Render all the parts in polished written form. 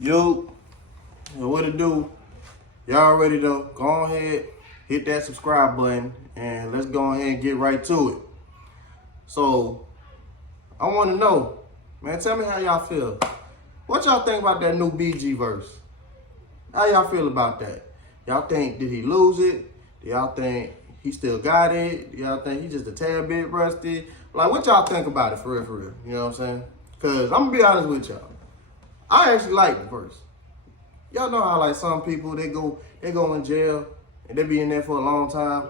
Yo, what it do? Y'all already know. Go ahead, hit that subscribe button, and let's go ahead and get right to it. So, I want to know, man, tell me how y'all feel. What y'all think about that new BG verse? How y'all feel about that? Y'all think, did he lose it? Do y'all think he still got it? Do y'all think he just a tad bit rusty? Like, what y'all think about it for real, for real? You know what I'm saying? Because I'm going to be honest with y'all. I actually like the verse. Y'all know how like some people they go in jail and they be in there for a long time.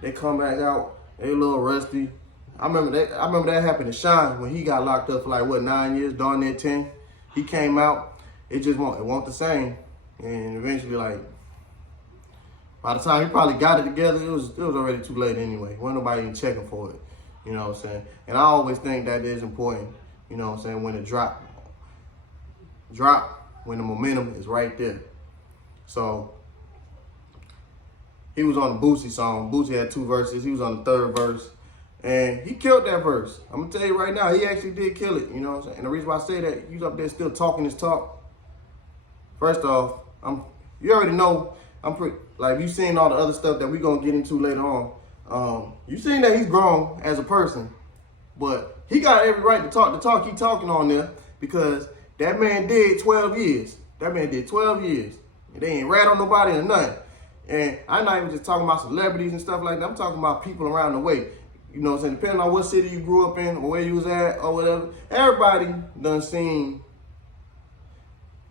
They come back out, they a little rusty. I remember that happened to Sean when he got locked up for like what 9 years, darn near 10. He came out, it won't the same. And eventually like by the time he probably got it together, it was already too late anyway. Wasn't nobody even checking for it. You know what I'm saying? And I always think that is important, you know what I'm saying, when it drop when the momentum is right there. So he was on the Boosie song. Boosie had 2 verses. He was on the 3rd verse. And he killed that verse. I'm going to tell you right now, he actually did kill it. You know what I'm saying? And the reason why I say that, he's up there still talking his talk. First off, you already know, like you seen all the other stuff that we're going to get into later on. You seen that he's grown as a person. But he got every right to talk the talk he talking on there because that man did 12 years. That man did 12 years. And they ain't rat on nobody or nothing. And I'm not even just talking about celebrities and stuff like that. I'm talking about people around the way. You know what I'm saying? Depending on what city you grew up in or where you was at or whatever. Everybody done seen,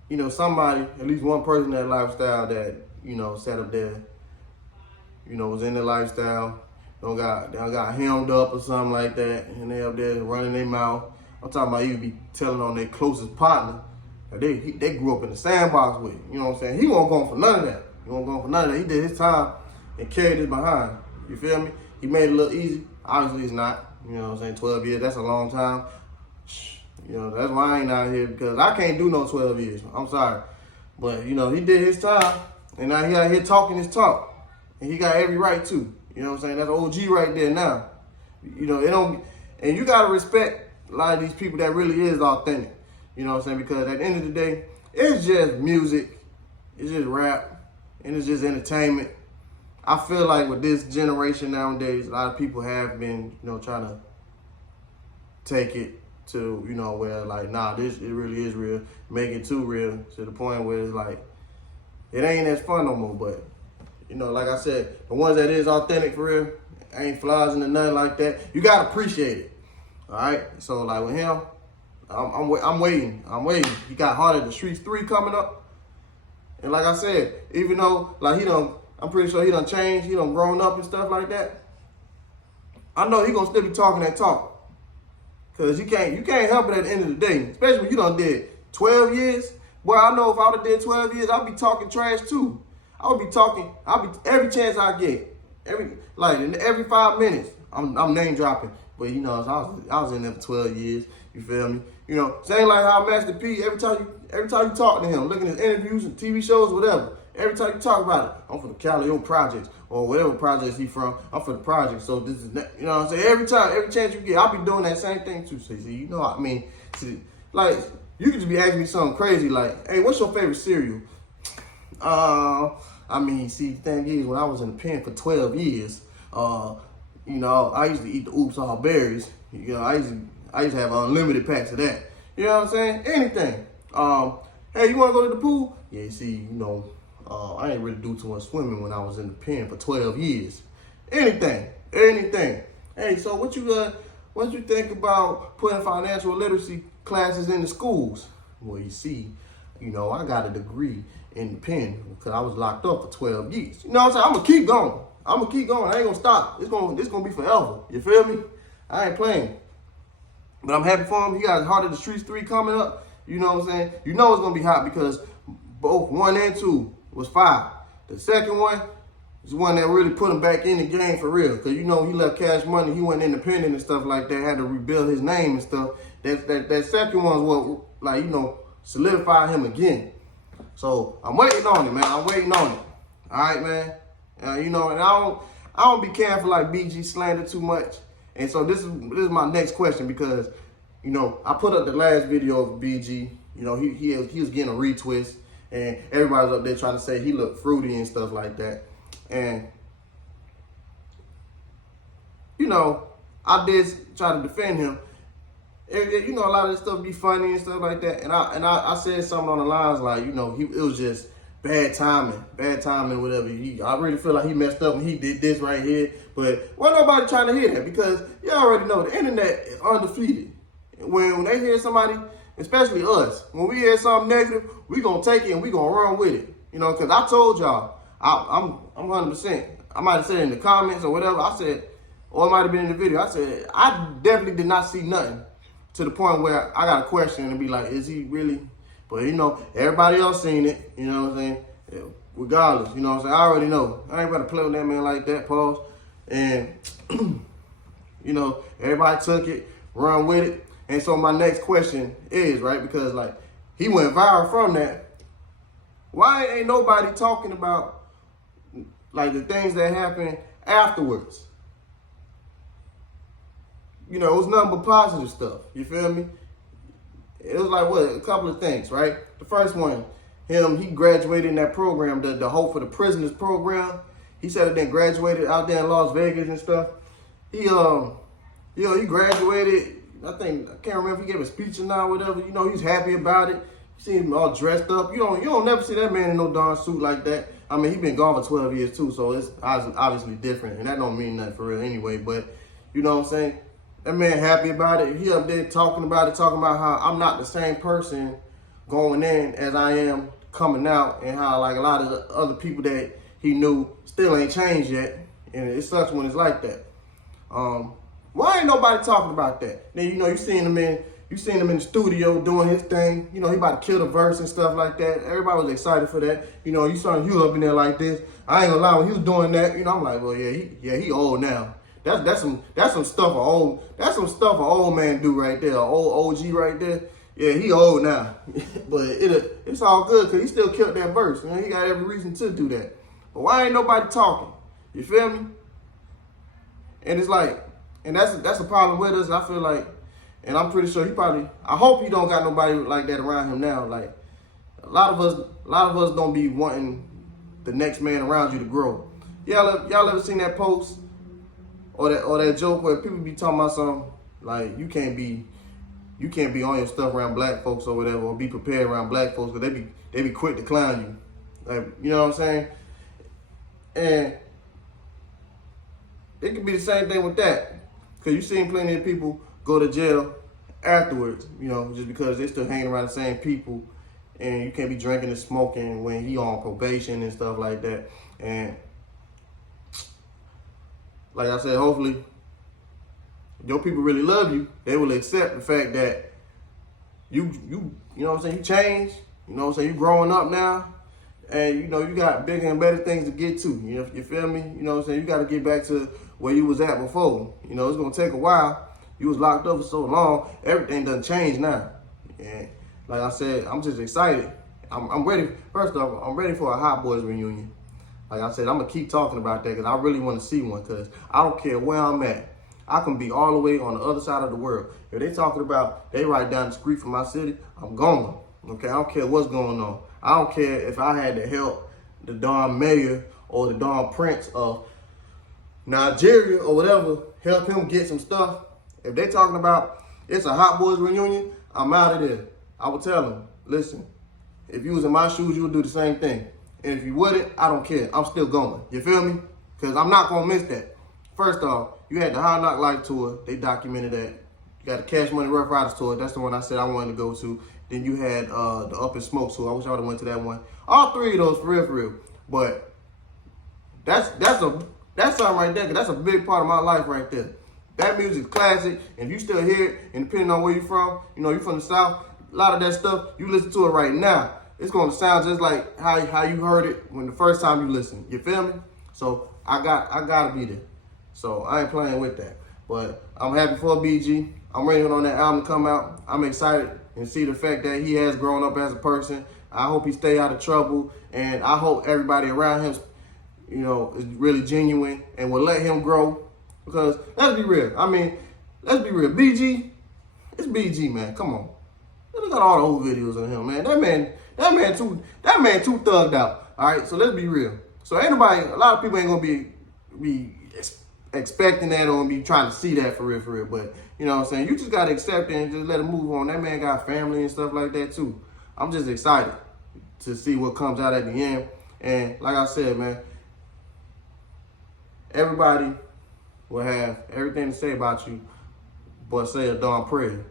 you know, somebody, at least one person in that lifestyle that, you know, sat up there, you know, was in their lifestyle. They got hemmed up or something like that. And they up there running their mouth. I'm talking about you be telling on their closest partner that they grew up in the sandbox with. You know what I'm saying? He won't go for none of that. He won't go for none of that. He did his time and carried it behind. You feel me? He made it a little easy. Obviously, it's not. You know what I'm saying? 12 years, that's a long time. You know, that's why I ain't out here because I can't do no 12 years. I'm sorry. But, you know, he did his time. And now he out here talking his talk. And he got every right to. You know what I'm saying? That's OG right there now. You know, it don't. And you got to respect a lot of these people that really is authentic, you know what I'm saying? Because at the end of the day, it's just music, it's just rap, and it's just entertainment. I feel like with this generation nowadays, a lot of people have been, you know, trying to take it to, you know, where like, nah, it really is real, make it too real to the point where it's like, it ain't as fun no more. But, you know, like I said, the ones that is authentic for real, ain't flaws into nothing like that, you gotta appreciate it. All right, so like with him, I'm waiting. He got Heart of the Streets 3 coming up, and like I said, even though like I'm pretty sure he done changed, he done grown up and stuff like that. I know he gonna still be talking that talk, cause you can't help it at the end of the day, especially when you done did 12 years. Boy, I know if I would've did 12 years, I'd be talking trash too. Every chance I get, every 5 minutes, I'm name dropping. But you know, I was in there for 12 years. You feel me? You know, same like how Master P. Every time you talk to him, looking at his interviews and TV shows, whatever. Every time you talk about it, I'm for the Cali projects or whatever projects he from. I'm for the project. So this is, you know what I'm saying? Every chance you get, I'll be doing that same thing too. So you know what I mean? See, like you could just be asking me something crazy like, "Hey, what's your favorite cereal?" I mean, see, the thing is, when I was in the pen for 12 years, you know, I used to eat the Oops All Berries. You know, I used to have unlimited packs of that. You know what I'm saying? Anything. Hey, you want to go to the pool? Yeah, see, you know, I ain't really do too much swimming when I was in the pen for 12 years. Anything. Hey, so what you think about putting financial literacy classes in the schools? Well, you see, you know, I got a degree in the pen because I was locked up for 12 years. You know what I'm saying? I'm going to keep going. I ain't gonna stop. It's gonna be forever. You feel me? I ain't playing. But I'm happy for him. He got Heart of the Streets 3 coming up. You know what I'm saying? You know it's gonna be hot because both 1 and 2 was fire. The second one is one that really put him back in the game for real. Cause you know he left Cash Money. He went independent and stuff like that. Had to rebuild his name and stuff. That second one's what, like, you know, solidified him again. So I'm waiting on it, man. I'm waiting on it. All right, man. You know, and I don't be caring for like BG slander too much. And so this is my next question because, you know, I put up the last video of BG You know, he was getting a retwist, and everybody was up there trying to say he looked fruity and stuff like that. And you know, I did try to defend him. You know, a lot of this stuff be funny and stuff like that. And I said something on the lines like, you know, it was just bad timing, whatever. I really feel like he messed up when he did this right here. But wasn't nobody trying to hear that, because you already know the internet is undefeated. When they hear somebody, especially us, when we hear something negative, we gonna take it and we gonna run with it. You know, because I told y'all, I'm 100%. I might have said it in the comments or whatever. I said, or it might have been in the video. I said, I definitely did not see nothing to the point where I got a question and be like, is he really? But, you know, everybody else seen it, you know what I'm saying? Yeah, regardless, you know what I'm saying? I already know. I ain't about to play with that man like that, pause. And, you know, everybody took it, run with it. And so my next question is, right, because, like, he went viral from that. Why ain't nobody talking about, like, the things that happened afterwards? You know, it was nothing but positive stuff. You feel me? It was like, what, a couple of things, right? The first one, he graduated in that program, the Hope for the Prisoners program. He said it then graduated out there in Las Vegas and stuff. He graduated. I can't remember if he gave a speech or not, whatever. You know, he's happy about it. You see him all dressed up. You don't never see that man in no darn suit like that. I mean, he been gone for 12 years too, so it's obviously different, and that don't mean nothing for real anyway. But you know what I'm saying? That man happy about it. He up there talking about how I'm not the same person going in as I am coming out, and how like a lot of the other people that he knew still ain't changed yet. And it sucks when it's like that. Why ain't nobody talking about that? Then, you know, you seen him in the studio doing his thing. You know, he about to kill the verse and stuff like that. Everybody was excited for that. You know, you saw him up in there like this. I ain't gonna lie, when he was doing that, you know, I'm like, well, he old now. That's some stuff an old man do right there. An old OG right there. Yeah, he old now. But it's all good because he still killed that verse. You know, he got every reason to do that. But why ain't nobody talking? You feel me? And it's like, and that's a problem with us. I feel like, and I'm pretty sure I hope he don't got nobody like that around him now. Like a lot of us don't be wanting the next man around you to grow. Y'all ever seen that post? Or that joke where people be talking about something like you can't be on your stuff around black folks or whatever, or be prepared around black folks because they be quick to clown you, like, you know what I'm saying? And it could be the same thing with that, because you seen plenty of people go to jail afterwards, you know, just because they're still hanging around the same people, and you can't be drinking and smoking when he on probation and stuff like that. And like I said, hopefully your people really love you. They will accept the fact that you know what I'm saying, you changed, you know what I'm saying, you growing up now, and you know you got bigger and better things to get to. You feel me? You know what I'm saying? You got to get back to where you was at before. You know, it's gonna take a while. You was locked up for so long, everything done changed now. And like I said, I'm just excited. I'm ready. First off, I'm ready for a Hot Boys reunion. Like I said, I'm going to keep talking about that because I really want to see one, because I don't care where I'm at. I can be all the way on the other side of the world. If they talking about they right down the street from my city, I'm going. Okay, I don't care what's going on. I don't care if I had to help the darn mayor or the darn prince of Nigeria or whatever, help him get some stuff. If they talking about it's a Hot Boys reunion, I'm out of there. I would tell them, listen, if you was in my shoes, you would do the same thing. And if you wouldn't, I don't care. I'm still going. You feel me? Because I'm not going to miss that. First off, you had the Hard Knock Life tour. They documented that. You got the Cash Money Rough Riders tour. That's the one I said I wanted to go to. Then you had the Up in Smoke tour. I wish I would have went to that one. All three of those, for real. But that's something right there, because that's a big part of my life right there. That music's classic. And if you still hear it, and depending on where you're from, you know, you're from the South, a lot of that stuff, you listen to it right now, it's going to sound just like how you heard it when the first time you listened. You feel me? So I got to be there. So I ain't playing with that. But I'm happy for BG. I'm waiting on that album to come out. I'm excited and see the fact that he has grown up as a person. I hope he stay out of trouble. And I hope everybody around him, you know, is really genuine and will let him grow. Because let's be real. I mean, let's be real. BG, it's BG, man. Come on. at all the old videos of him, man. That man too thugged out. All right, so let's be real. So a lot of people ain't gonna be expecting that or be trying to see that for real. But you know what I'm saying? You just gotta accept it and just let it move on. That man got family and stuff like that too. I'm just excited to see what comes out at the end. And like I said, man, everybody will have everything to say about you, but say a darn prayer.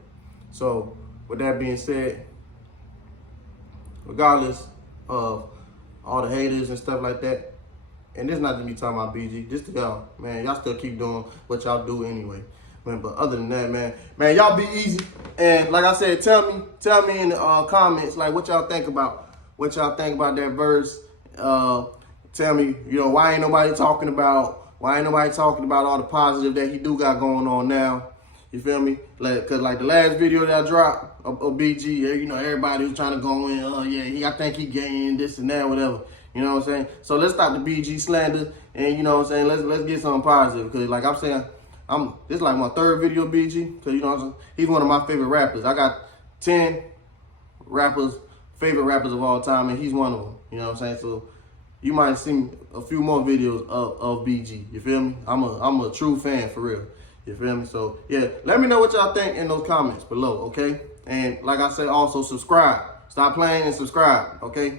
So with that being said, regardless of all the haters and stuff like that, and this not to be talking about BG, just to y'all, man, y'all still keep doing what y'all do anyway. Man, but other than that, man, y'all be easy. And like I said, tell me in the comments like what y'all think about that verse. Tell me, why ain't nobody talking about all the positive that he do got going on now. You feel me? Cause like the last video that I dropped of BG, everybody was trying to go in, I think he gained this and that, whatever. You know what I'm saying? So let's stop the BG slander, and you know what I'm saying, let's get something positive. Cause like I'm saying, this is like my third video of BG. Cause you know what I'm saying? He's one of my favorite rappers. I got 10 favorite rappers of all time, and he's one of them. You know what I'm saying? So you might see a few more videos of BG. You feel me? I'm a true fan for real. You feel me? So yeah, let me know what y'all think in those comments below, okay? And like I said, also subscribe. Stop playing and subscribe, okay?